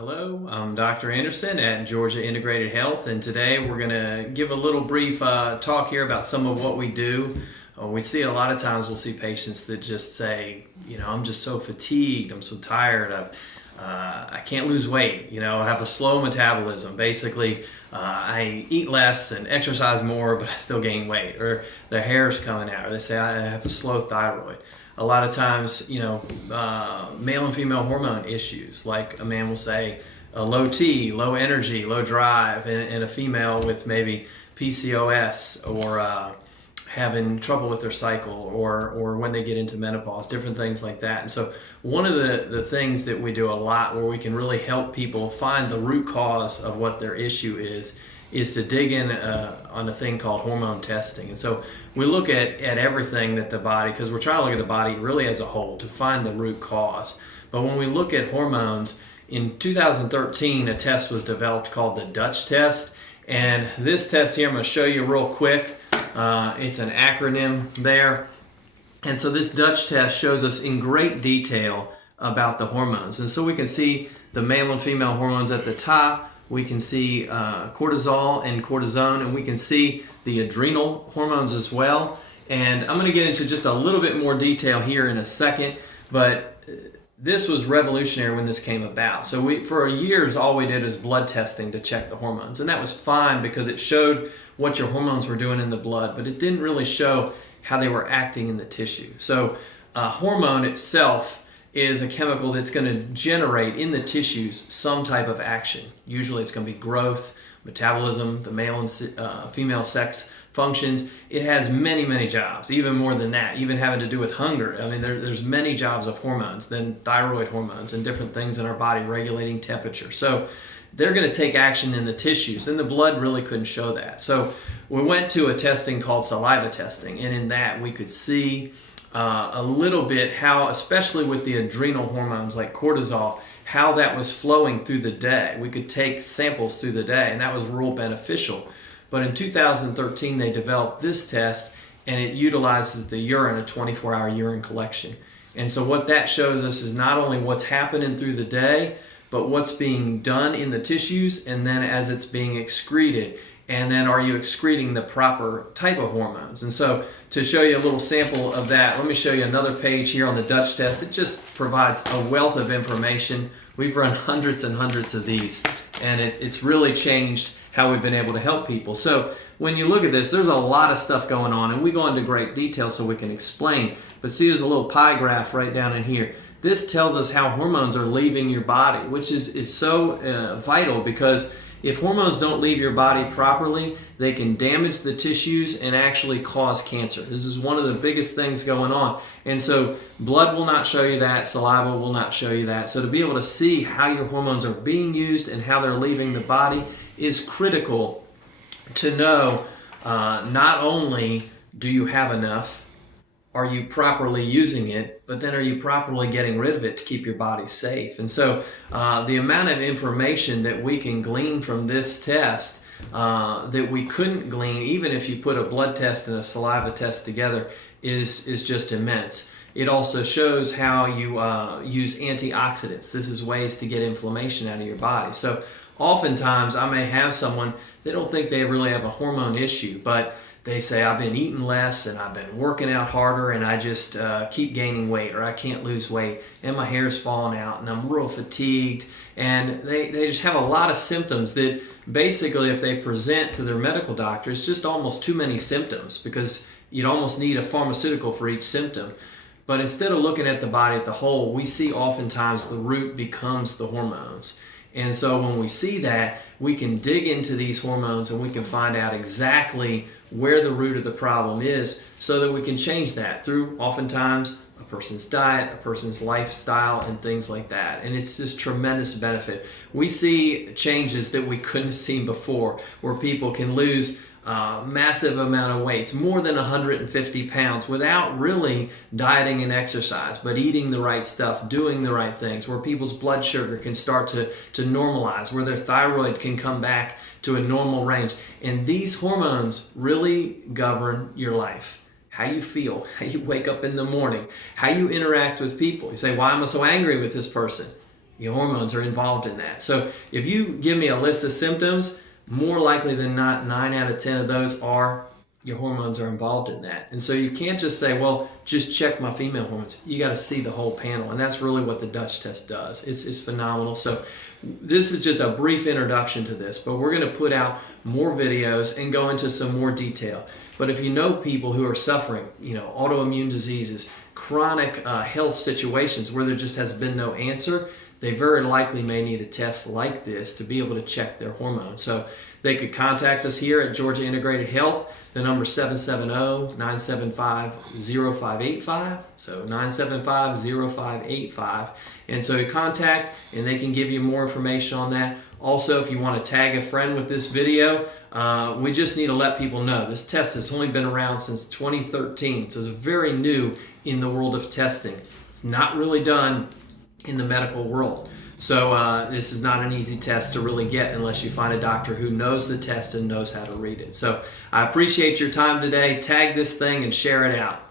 Hello, I'm Dr. Anderson at Georgia Integrated Health, and today we're going to give a little brief talk here about some of what we do. We see a lot of times we'll see patients that just say, I'm just so fatigued, I'm so tired, I can't lose weight, I have a slow metabolism. Basically, I eat less and exercise more, but I still gain weight, or their hair's coming out, or they say I have a slow thyroid. A lot of times, male and female hormone issues, like a man will say low T, low energy, low drive, and a female with maybe PCOS or having trouble with their cycle or when they get into menopause, different things like that. And so one of the things that we do a lot where we can really help people find the root cause of what their issue is to dig in on a thing called hormone testing. And so we look at everything that the body, because we're trying to look at the body really as a whole to find the root cause. But when we look at hormones, in 2013 a test was developed called the Dutch test. And this test here I'm going to show you real quick. It's an acronym there. And so this Dutch test shows us in great detail about the hormones. And so we can see the male and female hormones at the top. We can see cortisol and cortisone, and we can see the adrenal hormones as well. And I'm going to get into just a little bit more detail here in a second, but this was revolutionary when this came about. So for years, all we did is blood testing to check the hormones, and that was fine because it showed what your hormones were doing in the blood, but it didn't really show how they were acting in the tissue. So hormone itself is a chemical that's going to generate in the tissues some type of action. Usually it's going to be growth, metabolism, the male and female sex functions. It has many, many jobs, even more than that, even having to do with hunger. I mean, there's many jobs of hormones, then thyroid hormones and different things in our body regulating temperature. So they're going to take action in the tissues, and the blood really couldn't show that. So we went to a testing called saliva testing, and in that we could see a little bit how, especially with the adrenal hormones like cortisol, how that was flowing through the day. We could take samples through the day, and that was real beneficial. But in 2013, they developed this test, and it utilizes the urine, a 24-hour urine collection. And so what that shows us is not only what's happening through the day, but what's being done in the tissues, and then as it's being excreted. And then are you excreting the proper type of hormones? And so to show you a little sample of that, let me show you another page here on the Dutch test. It just provides a wealth of information. We've run hundreds and hundreds of these, and it's really changed how we've been able to help people. So when you look at this, there's a lot of stuff going on, and we go into great detail so we can explain. But see, there's a little pie graph right down in here. This tells us how hormones are leaving your body, which is so vital, because if hormones don't leave your body properly, they can damage the tissues and actually cause cancer. This is one of the biggest things going on. And so blood will not show you that, saliva will not show you that. So to be able to see how your hormones are being used and how they're leaving the body is critical to know. Not only do you have enough, are you properly using it, but then are you properly getting rid of it to keep your body safe? And so the amount of information that we can glean from this test that we couldn't glean even if you put a blood test and a saliva test together is just immense. It also shows how you use antioxidants. This is ways to get inflammation out of your body. So oftentimes I may have someone, they don't think they really have a hormone issue, but they say, I've been eating less and I've been working out harder and I just keep gaining weight, or I can't lose weight and my hair's falling out and I'm real fatigued. And they just have a lot of symptoms that basically if they present to their medical doctor, it's just almost too many symptoms, because you'd almost need a pharmaceutical for each symptom. But instead of looking at the body at the whole, we see oftentimes the root becomes the hormones. And so when we see that, we can dig into these hormones and we can find out exactly where the root of the problem is, so that we can change that through oftentimes a person's diet, a person's lifestyle, and things like that. And it's just tremendous benefit. We see changes that we couldn't have seen before, where people can lose massive amount of weights, more than 150 pounds, without really dieting and exercise, but eating the right stuff, doing the right things, where people's blood sugar can start to normalize, where their thyroid can come back to a normal range. And these hormones really govern your life. How you feel, how you wake up in the morning, how you interact with people. You say, why am I so angry with this person? your hormones are involved in that. So if you give me a list of symptoms, more likely than not, 9 out of 10 of those are your hormones are involved in that. And so you can't just say, well, just check my female hormones. You got to see the whole panel. And that's really what the Dutch test does. It's phenomenal. So this is just a brief introduction to this, but we're going to put out more videos and go into some more detail. But if you know people who are suffering, autoimmune diseases, chronic health situations where there just has been no answer, they very likely may need a test like this to be able to check their hormones. So they could contact us here at Georgia Integrated Health. The number is 770-975-0585. So 975-0585. And so you contact and they can give you more information on that. Also, if you want to tag a friend with this video, we just need to let people know this test has only been around since 2013. So it's very new in the world of testing. It's not really done in the medical world. So this is not an easy test to really get unless you find a doctor who knows the test and knows how to read it. So I appreciate your time today. Tag this thing and share it out.